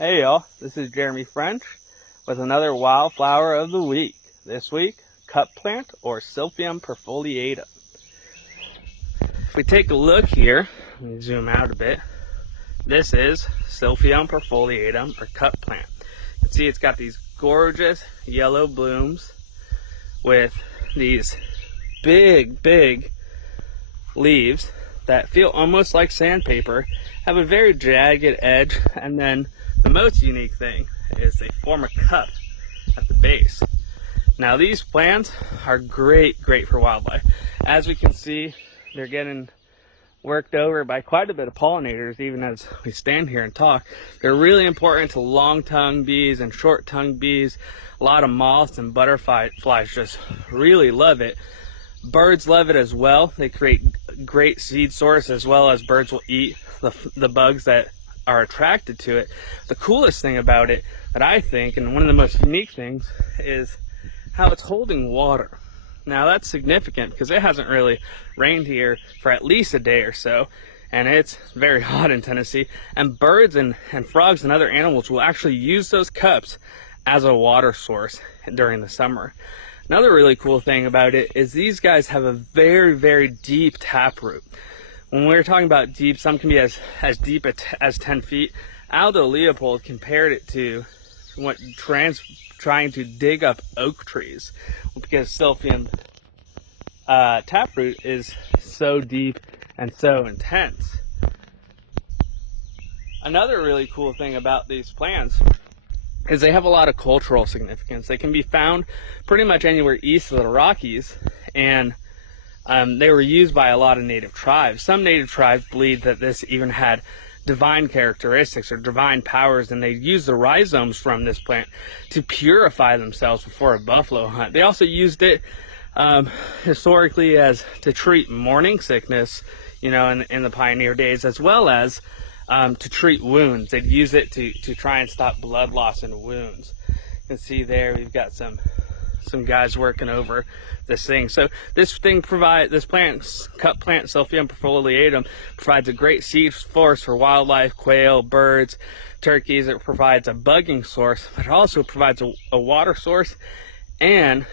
Hey y'all, this is Jeremy French with another wildflower of the week. This week, cup plant or Silphium perfoliatum. If we take a look here, let me zoom out a bit. This is Silphium perfoliatum or cup plant. You can see it's got these gorgeous yellow blooms with these big leaves that feel almost like sandpaper, have a very jagged edge, and then the most unique thing is they form a cup at the base. Now these plants are great for wildlife. As we can see, they're getting worked over by quite a bit of pollinators even as we stand here and talk. They're really important to long-tongued bees and short-tongued bees. A lot of moths and butterflies just really love it. Birds love it as well. They create great seed source, as well as birds will eat the bugs that are attracted to it. The coolest thing about it that I think, and one of the most unique things, is how it's holding water. Now that's significant because it hasn't really rained here for at least a day or so, and it's very hot in Tennessee, and birds and frogs and other animals will actually use those cups as a water source during the summer. Another really cool thing about it is these guys have a very deep taproot. When we're talking about deep, some can be as deep as 10 feet. Aldo Leopold compared it to trying to dig up oak trees, because Silphium taproot is so deep and so intense. Another really cool thing about these plants is they have a lot of cultural significance. They can be found pretty much anywhere east of the Rockies, and they were used by a lot of native tribes. Some native tribes believed that this even had divine characteristics or divine powers, and they used the rhizomes from this plant to purify themselves before a buffalo hunt. They also used it historically as to treat morning sickness, in the pioneer days, as well as to treat wounds. They'd use it to try and stop blood loss in wounds. You can see there we've got some guys working over this thing. So this plant, cup plant Silphium perfoliatum, provides a great seed source for wildlife, quail, birds, turkeys. It provides a bugging source, but it also provides a water source, and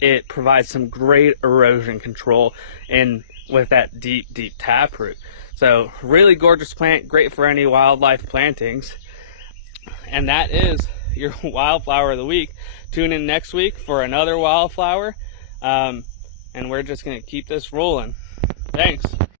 it provides some great erosion control with that deep taproot. So really gorgeous plant, great for any wildlife plantings. And that is your wildflower of the week. Tune in next week for another wildflower, and we're just going to keep this rolling. Thanks.